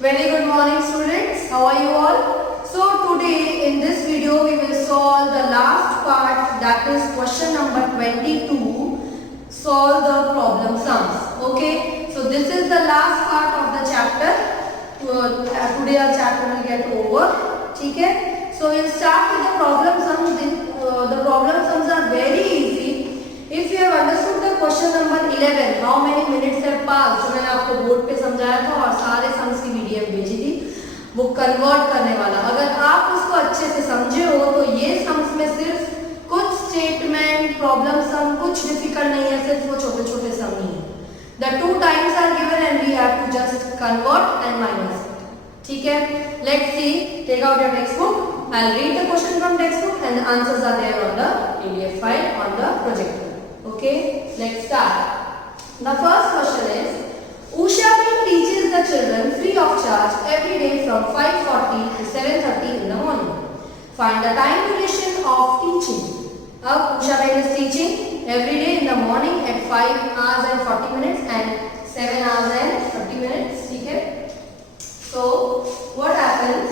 Very good morning students. How are you all? So today in this video we will solve the last part, that is question number 22. Solve the problem sums. Okay. So this is the last part of the chapter. Today our chapter will get over. Okay. So we'll start with the problem sums. The problem sums are very easy. If you have understood the question number 11, how many minutes have passed, जो मैंने आपको board पे समझाया था और सारे sums की PDF भेजी थी, वो कन्वर्ट करने वाला, अगर आप उसको अच्छे से समझे हो तो ये सम्स में सिर्फ कुछ स्टेटमेंट प्रॉब्लम सम, कुछ डिफिकल्ट नहीं है, सिर्फ वो छोटे छोटे सम ही है. The two times are given and we have to just convert and minus it. ठीक है, let's see. Take out your textbook. I'll read the question from textbook and the answers are there on the PDF file on the projector. Okay, let's start. The first question is, Usha teaches the children free of charge every day from 5:40 to 7:30 in the morning. Find the time duration of teaching. अब Usha is teaching every day in the morning at 5 hours and 40 minutes and 7 hours and 30 minutes. ठीक है? So what happens?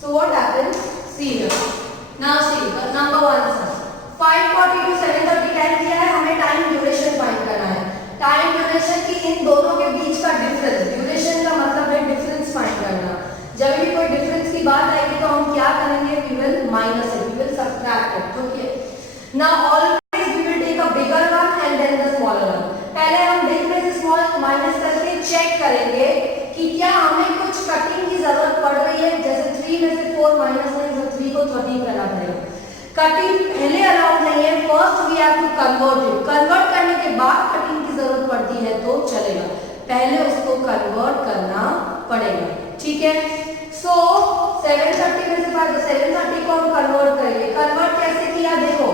So what happens? See here. Now see the number one sum. 5:40 to 7:30 time दिया है, हमें time duration find करना है. Time duration की इन दोनों के बीच का डिफरेंस, ड्यूरेशन का मतलब है डिफरेंस फाइंड करना. जब भी कोई डिफरेंस की बात आएगी तो हम क्या करेंगे? We will minus it, we will subtract it. Okay, now always we will take a bigger one and then the smaller one. पहले हम बिग में से स्मॉल माइनस करके चेक करेंगे कि क्या हमें कुछ कटिंग की जरूरत पड़ रही है. जैसे 3 में से 4 माइनस नहीं तो 3 को 13 करना पड़ेगा. कटिंग पहले अलाउड नहीं है, first we have to convert it. Convert करने के बाद कटिंग की जरूरत पड़ती है तो चलेगा, पहले उसको कन्वर्ट करना पड़ेगा. ठीक है, सो 7:30 में से 7:30 को हम कन्वर्ट करेंगे. कन्वर्ट कैसे किया देखो,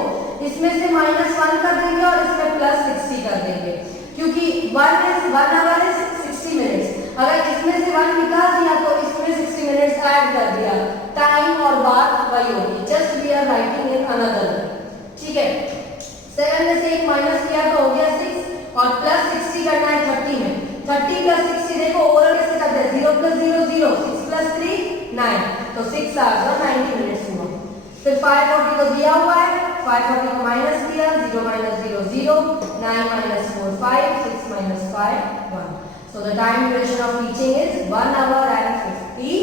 इसमें से -1 कर देंगे और इसमें +60 कर देंगे, क्योंकि 1 आवर है 60 मिनट्स. अगर इसमें से 1 निकाल दिया तो इसमें 60 मिनट्स ऐड कर दिया, टाइम और बात वही होगी. Just we are writing in another. ठीक है, 7 में से 1 माइनस किया तो हो गया 6 और +60 करना है 30 में. 30 + 60 देखो ओवरऑल कैसे करते हैं, 0 + 0 0, 6 + 3 9, तो 6 आवर्स और 90 मिनट्स हुआ. फिर 540 तो दिया हुआ है, 540 को माइनस किया, 0 - 0 0, 9 - 4 5, 6 - 5 1. So the time duration of teaching is 1 hour and 50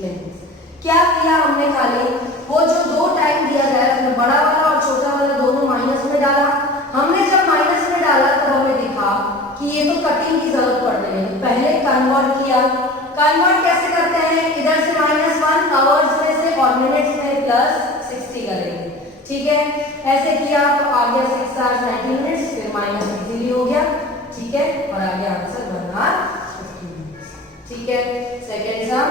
minutes. क्या किया हमने? खाली वो जो दो टाइम दिया गया है उसमें बड़ा वाला और छोटा वाला दोनों माइनस में डाला. हमने जब माइनस में डाला तो हमें दिखा कि ये तो कटिंग की जरूरत पड़ रही है, पहले कन्वर्ट किया. कन्वर्ट कैसे करते हैं? इधर से -1 आवर्स में से और मिनट्स में +60 करेंगे. ठीक है, ऐसे किया तो आ गया 6 hours 90 minutes, फिर माइनस इजीली हो गया. ठीक है, और आगे आंसर 1 hour 50 minutes. ठीक है, second some.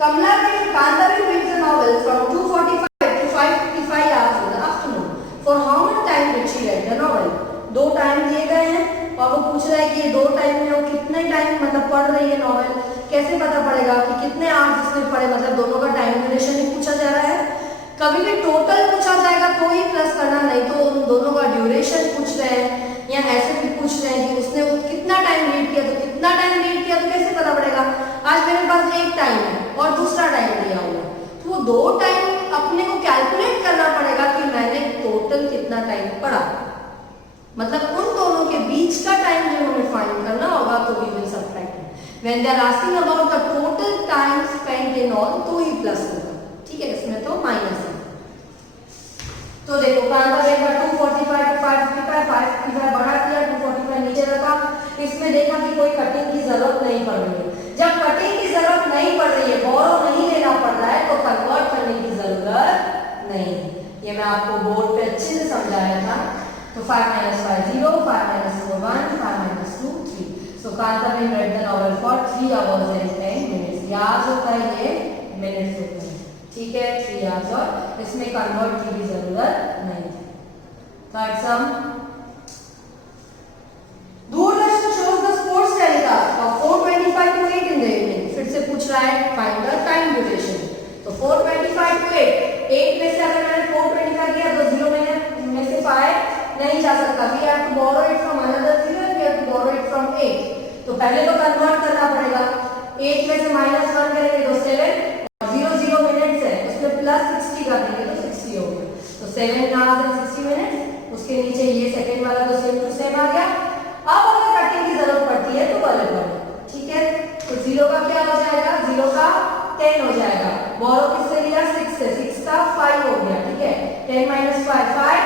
Kamla and Kantari reads a novel from 2:45 to 5:55 hours in the afternoon. For how much time did she read the novel? दो टाइम दिए गए हैं और वो पूछ रहा है कि ये दो टाइम में वो कितने टाइम मतलब पढ़ रही है नॉवेल. कैसे पता पड़ेगा कि कितने आवर्स इसमें पढ़े, मतलब दोनों का टाइम ड्यूरेशन ही पूछा जा रहा है. कभी भी टोटल पूछा जाएगा तो ही प्लस करना, नहीं तो उन दोनों का ड्यूरेशन पूछ रहे हैं या ऐसे भी पूछ रहे हैं कि उसने कितना टाइम रीड किया, तो कितना टाइम रीड किया तो कैसे पता पड़ेगा? आज मेरे पास एक टाइम है और दूसरा टाइम दिया हुआ, तो वो दो टाइम अपने को कैलकुलेट करना पड़ेगा कि मैंने टोटल कितना टाइम पढ़ा. मतलब उन दोनों के बीच का टाइम जो हमें फाइंड करना होगा तो we will subtract it. When they are asking about the total time spent in all तो ही प्लस होगा. ठीक है, इसमें तो माइनस है. तो देखो कांता एक बार 245 to 555, 555 बढ़ा दिया, 245 नीचे रखा. इसमें देखा कि कोई कटिंग की जरूरत नहीं पड़ रही है. जब कटिंग की जरूरत नहीं पड़ रही है, बोरो नहीं लेना पड़ रहा है, तो कन्वर्ट करने की जरूरत नहीं. ये मैं आपको बोर्ड पे अच्छे से समझाया था. तो 5 - 5 0, 5 - 4 1, 5 - 2 3. So कांता ने read the novel for 3 hours and 10 minutes. याद होता है ये मिनट्स होता है. ठीक है, 3 hours और इसमें कन्वर्ट की भी जरूरत नहीं है. Third some. Doordarshan shows the sports telecast of 4:25 to 8 in the evening. फिर से पूछ रहा है find the time duration. तो 4:25 to 8 में से अगर मैंने 4:25 किया तो 0 में से 5 नहीं जा सकता. We have to borrow it from another 0 and we have to borrow it from 8. तो पहले तो कन्वर्ट करना पड़ेगा. 8 में से -1 करेंगे तो 7, और 0 मिनट्स है उसमें प्लस 60 कर देंगे तो 60 हो गया। तो 7 आवर्स एंड 60 मिनट्स। उसके नीचे ये सेकंड वाला तो सेम टू सेम आ गया। अब अगर कटिंग की जरूरत पड़ती है तो वाले पर, ठीक है। तो 0 का क्या हो जाएगा, 0 का 10 हो जाएगा। बोरो किससे लिया, 6 से, 6 का 5 हो गया, ठीक है। 10 - 5 5,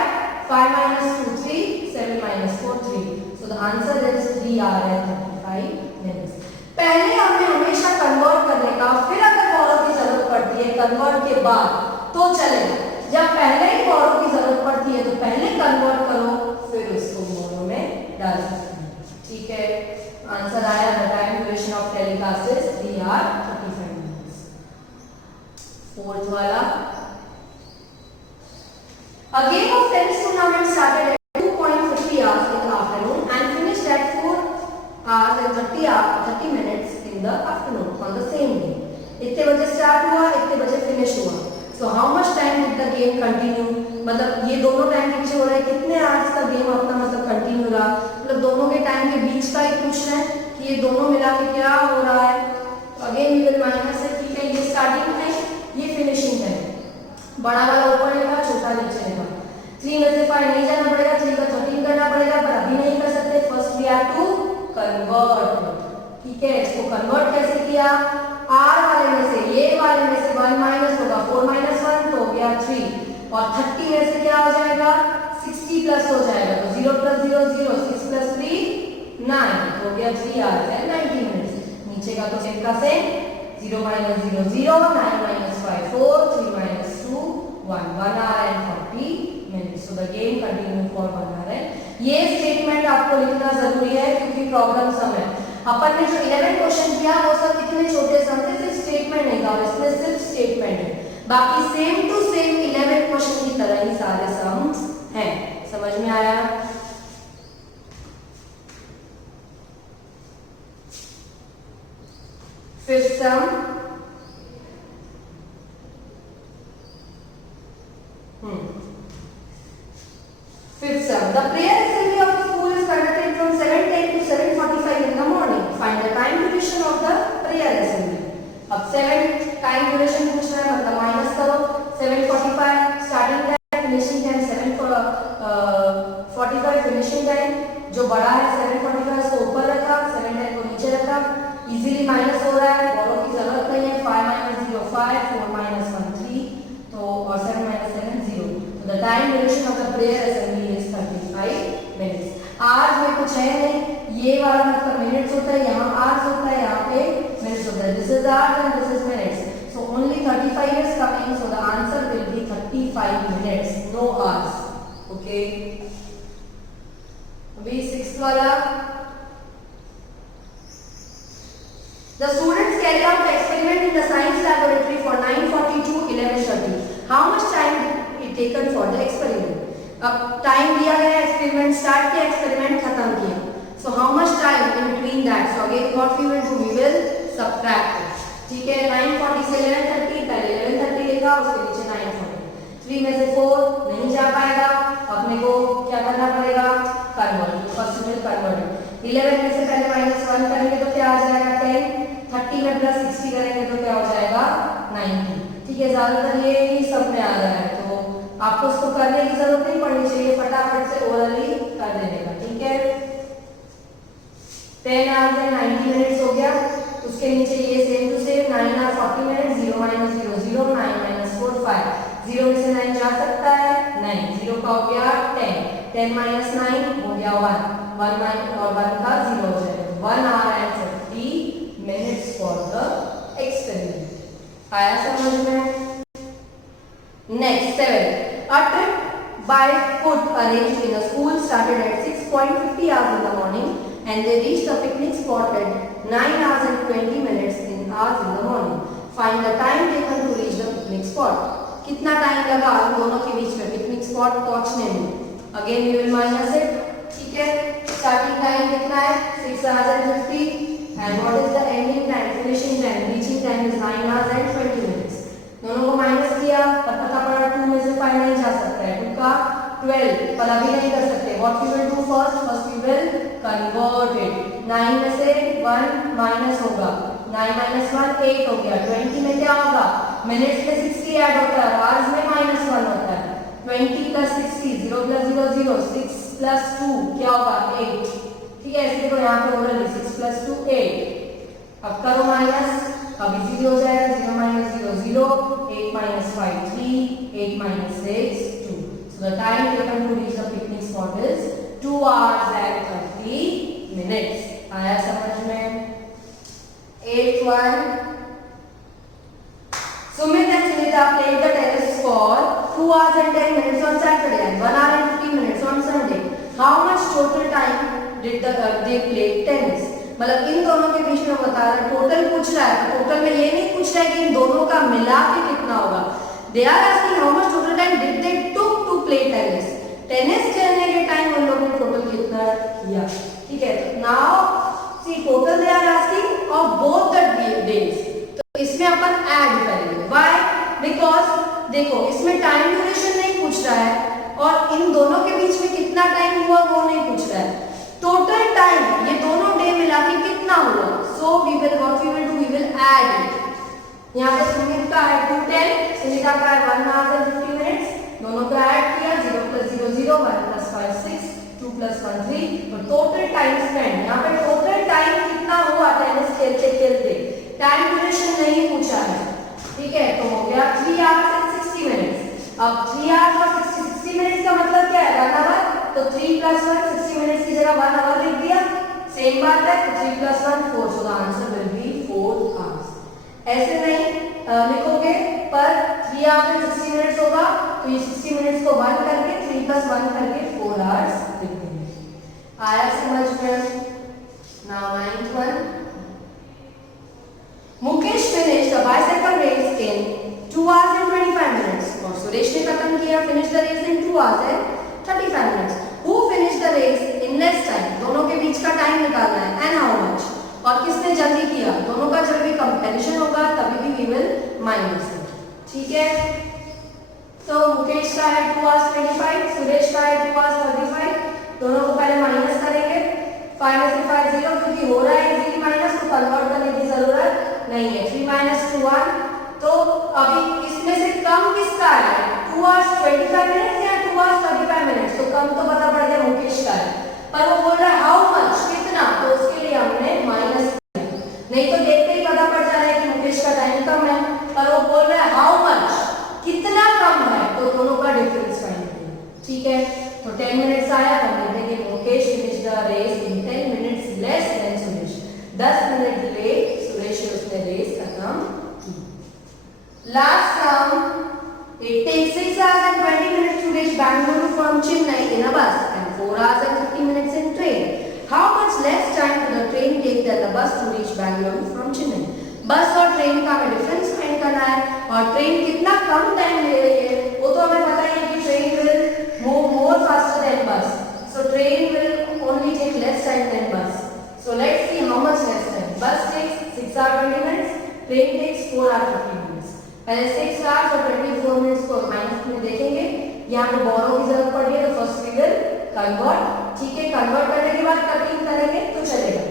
5 - 2 3, 7 - 4 3। सो the answer is 3 our and 35 minutes. पहले हमने हमेशा कन्वर्ट करने का, फिर अगर बोरो की जरूरत पड़ती है कन्वर्ट के बाद तो चलेगा। जब पहले ही बोरो की जरूरत पड़ती है तो पहले कन्वर्ट करो, फिर उसको बोरो में डाल सकते हैं, ठीक है। आंसर आया, the time duration of telecast is 3 hour 35 minutes. Fourth वाला, a game of tennis tournament started at 2.50 hours in the afternoon and finished at 4 hours and 30 minutes in the afternoon on the same day. इतने बजे start हुआ, इतने बजे finish हुआ। So how much time did the game continue? मतलब ये दोनों time पीछे हो रहे हैं, कितने आवर्स का गेम अपना मतलब कंटिन्यू रहा, मतलब दोनों के टाइम के बीच का ही पूछ रहे हैं कि ये दोनों मिला के क्या हो रहा है। अगेन वी विल माइनस से, ठीक है। ये स्टार्टिंग टाइम, ये फिनिशिंग टाइम। बड़ा वाला ऊपर लिखा, छोटा नीचे लिखा। 3 में से 5 नहीं जाना पड़ेगा, 3 का 13 करना पड़ेगा, पर अभी नहीं कर सकते। First we have to convert, ठीक है। इसको कन्वर्ट कैसे किया, आर वाले में से, ये वाले में से 1 माइनस होगा, 4 - 1 तो हो गया 3, और 30 में से क्या हो जाएगा, 60 प्लस हो जाएगा, तो 0 + 0 0, 6 + 3 9, हो गया 3 आवर्स एंड 90 मिनट्स। नीचे का तो सेम का same, 0 - 0 0, 9 - 5 4, 3 - 2 1, 1 hour and 40 minutes. So the game continue for 1 hour. ये स्टेटमेंट आपको लिखना जरूरी है क्योंकि प्रॉब्लम सम है। अपन ने जो 11 क्वेश्चन किया वो सब कितने छोटे सम थे, सिर्फ स्टेटमेंट नहीं था, इसमें सिर्फ स्टेटमेंट है। बाकी सेम टू सेम 11 क्वेश्चन की तरह ही सारे सम्स हैं। समझ में आया? Fifth some, fifth sum. The prayer assembly of the school is conducted from 7:10 to 7:45 in the morning. Find the time duration of the prayer assembly. अब 7 टाइम ड्यूरेशन पूछना है, मतलब माइनस करो 7:45 starting time, finishing time 7:45 finishing time. जो बड़ा है 7:45 उसको ऊपर रखा, 7:10 को नीचे रखा। इजीली माइनस हो रहा है, बोरो की जरूरत नहीं है। 5 - 0 5, 4 - 1 3, तो और 7 - 7 0। तो the time duration of the prayer assembly is 35 minutes. आज में कुछ है नहीं, ये वाला मतलब मिनट्स होता है, यहाँ आवर्स होता है, यहाँ पे मिनट्स होता है। This is hours and this is minutes, so only 35 is coming, so the answer will be 35 minutes, no hours, okay. अभी सिक्स्थ वाला, the students carry out the experiment in the science laboratory for 9:40 to 11:30. How much time it taken for the experiment? अब time दिया गया, experiment start किया, experiment खत्म किया, so how much time in between that? So again what we will do, we will subtract it, ठीक है। 9:40 से 11:30, पहले 11:30 लिखा, उसके नीचे 9:40। 3 में से 4 नहीं जा पाएगा, अपने को क्या करना पड़ेगा, कन्वर्ट, फर्स्ट विल कन्वर्ट। 11 में से पहले -1 करेंगे तो क्या आ जाएगा 10, 30 में प्लस 60 करेंगे तो क्या हो जाएगा 90, ठीक है। ज्यादातर ये ही सब में आ रहा है, तो आपको उसको करने की जरूरत नहीं पड़नी चाहिए, फटाफट से ओरली कर देने का, ठीक है। 10 आवर्स एंड 90 मिनट्स हो गया। उसके नीचे ये same to same 9 hour 40 minutes, 0 - 0 0, 9 - 4 5, 0 में से 9 जा सकता है, नहीं, 0 का हो गया 10, 10 - 9 हो गया 1, 1 और 1 का 0 हो जाएगा। 1 hour and 50 minutes for the experiment। आया समझ में? Next 7, a trip by foot arranged in a school started at 6:50 hours in the morning and they reached the picnic spot at 9 hours and 20 minutes in the morning. Find the time taken to reach the picnic spot. कितना time लगा उन दोनों के बीच में picnic spot पहुंचने में? Again we will minus it, ठीक है। स्टार्टिंग टाइम कितना है 6 hours and 50, and what is the ending time, finishing time, reaching time is 9 hours and 20 minutes. दोनों को माइनस किया, तब पता पड़ा 2 में से 5 नहीं जा सकता है, 2 का 12, पर अभी नहीं कर सकते। What we will do first we will convert it। 9 में से 1 माइनस होगा, 9 माइनस 1 8 हो गया। 20 में क्या होगा, मिनट्स में 60 ऐड होता है, आवर्स में -1 होता है। 20 प्लस 60 0 प्लस 0 0, 6 प्लस 2 क्या होगा 8। ठीक है, ऐसे देखो यहाँ पे हो रहा है 6 प्लस 2 8। अब करो माइनस, अब इजी हो जाएगा, 0 minus 0 0, 8 minus 5 3, 8 minus 6 2। So the time taken to reach the picnic spot is 2 hours and 30 minutes. आया समझ में? 8th one. Sumit and Sunita played the tennis for 2 hours and 10 minutes on Saturday and 1 hour and 15 minutes on Sunday. How much total time did they play tennis? मतलब इन दोनों के बीच में बता रहा है, टोटल पूछ रहा है। टोटल में ये नहीं पूछ रहा है कि इन दोनों का मिला के कितना होगा। They are asking how much total time did they took to play tennis. Tennis खेलने के टाइम उन लोगों ने टोटल कितना किया। ठीक है, तो now see total they are asking of both the days. तो इसमें अपन ऐड करेंगे। व्हाई? बिकॉज देखो इसमें टाइम ड्यूरेशन नहीं पूछ रहा है और इन दोनों के बीच में कितना टाइम हुआ वो नहीं पूछ रहा है। टोटल टाइम ये दोनों डे मिला के कितना हुआ। So we will what we will do, we will add it. यहाँ पे सुमित का है 210, सुनीता का है 1 hour and 50 minutes, दोनों का ऐड किया। 0 प्लस 0 0, 1 प्लस 5 6, 2 प्लस 1 3। तो टोटल टाइम स्पेंड, यहाँ पे टोटल टाइम कितना हुआ टेनिस खेलते खेलते, टाइम ड्यूरेशन नहीं पूछा है। ठीक है, तो हो गया 3 hours and 60 minutes। अब 3 hours और 60 minutes का मतलब क्या है, 1 hour। तो 3 प्लस 1 60 minutes की जगह 1 hour लिख दिया। सेम बात है, तो 3 plus 1 4, so the answer will B 4 hours। ऐसे नहीं लिखोगे पर 3 hours and 60 minutes होगा, तो ये 60 minutes को 1 करके 3 प्लस 1 करके 4 hours लिख देंगे। आया समझ में? Now 9th one. Mukesh finished the bicycle race in 2 hours and 25 minutes. और सुरेश ने खत्म किया, finish the race in 2 hours and 35 minutes. Who finished the race in less time? दोनों के बीच का टाइम निकालना है, and how much? और किसने जल्दी किया, दोनों का जब भी कंपैरिजन होगा तभी भी वी विल माइनस इट। ठीक है, तो मुकेश का है 2 hours 25, सुरेश का है 2 hours 35, दोनों को पहले माइनस करेंगे। 5 में से 5 0, क्योंकि हो रहा है इजीली माइनस, तो कन्वर्ट करने की जरूरत नहीं है। 3 माइनस 2 1। तो अभी इसमें से कम किसका है, 2 hours 25 minutes या 2 hours 35 minutes? तो कम तो पता पड़ गया मुकेश का है, पर वो बोल रहा है हाउ मच, कितना, तो उसके लिए हमने माइनस किया। नहीं तो देखते ही पता पड़ जा रहा है कि मुकेश का टाइम कम है, पर वो बोल रहा है हाउ मच, कितना कम है, तो दोनों का डिफरेंस फाइंड करें। ठीक है, तो 10 मिनट्स आया, हम लिखेंगे Mukesh finish the race in 10 minutes less than Suresh. 10 minute delay Suresh ने उसने रेस खत्म की। Last sum, it takes 6 hours and 20 minutes to reach Bangalore from Chennai in a bus and 4 hours and 50 minutes in train. How much less time will the train take than the bus to reach Bangalore from Chennai? बस और train का हमें difference find करना है, और train कितना कम time ले रही है वो तो हमें पता ही है कि train will move more faster than bus, so train will only take less time than bus. So let's see how much less time. Bus takes 6 hours 20 minutes, train takes 4 hours 50 minutes। पहले 6 hours और 24 minutes को minus में देखेंगे, यहाँ पे बोरो की जरूरत पड़ी है, तो फर्स्ट वी विल कन्वर्ट। ठीक है, कन्वर्ट करने के बाद कटिंग करेंगे तो चलेगा।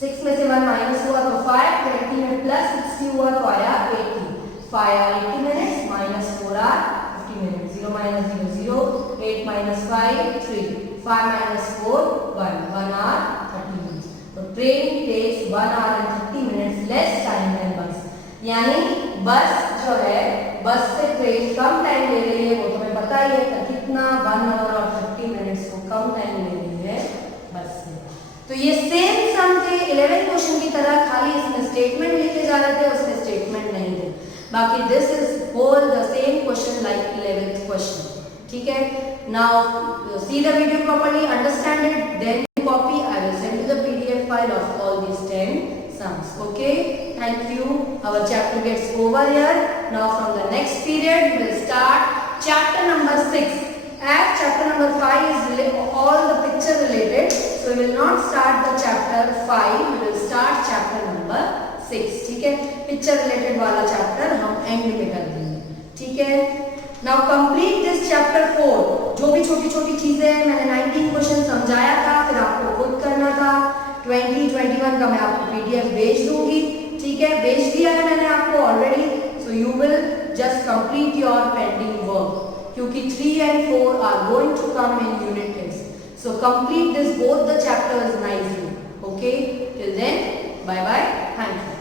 6 में से 1 माइनस हुआ तो 5, 20 में प्लस 60 हुआ तो आया 80। 5 hour 80 minutes minus 4 hour 50 minutes। 0 minus 0 0, 8 minus 5 3, 5 minus 4 1, 1 hour 30 minutes। तो train takes 1 hour and 30 minutes less time than bus. यानी बस जो है, बस से ट्रेन कम टाइम ले रही है, वो तुम्हें पता ही है कितना, 1 hour और 30 minutes को कम टाइम ले रही है बस से। तो ये सेम सम थे 11 क्वेश्चन की तरह, खाली इसमें स्टेटमेंट लिखे जा रहे थे, उसमें स्टेटमेंट नहीं थे। बाकी this is whole the same question like 11th question. ठीक है, now see the video properly, understand it, then copy. I will send you the PDF file of all these 10 sums. Okay, thank you. Our chapter gets over here. Now from the next period we will start chapter number 6. As chapter number 5 is all the picture related, so we will not start the chapter 5, we will start chapter number 6. ठीक है, picture related वाला chapter हम and में कर देंगे। ठीक है, now complete this chapter 4। जो भी छोटी छोटी चीजें हैं, मैंने 19 क्वेश्चन समझाया था, फिर आपको खुद करना था। 20, 21 वन का मैं आपको PDF भेज दूंगी, ठीक है, भेज दिया है मैंने आपको already. So you will just complete your pending work, क्योंकि 3 and 4 are going to come in unit test. So complete this both the chapters nicely. Okay, till then, bye bye, thank you.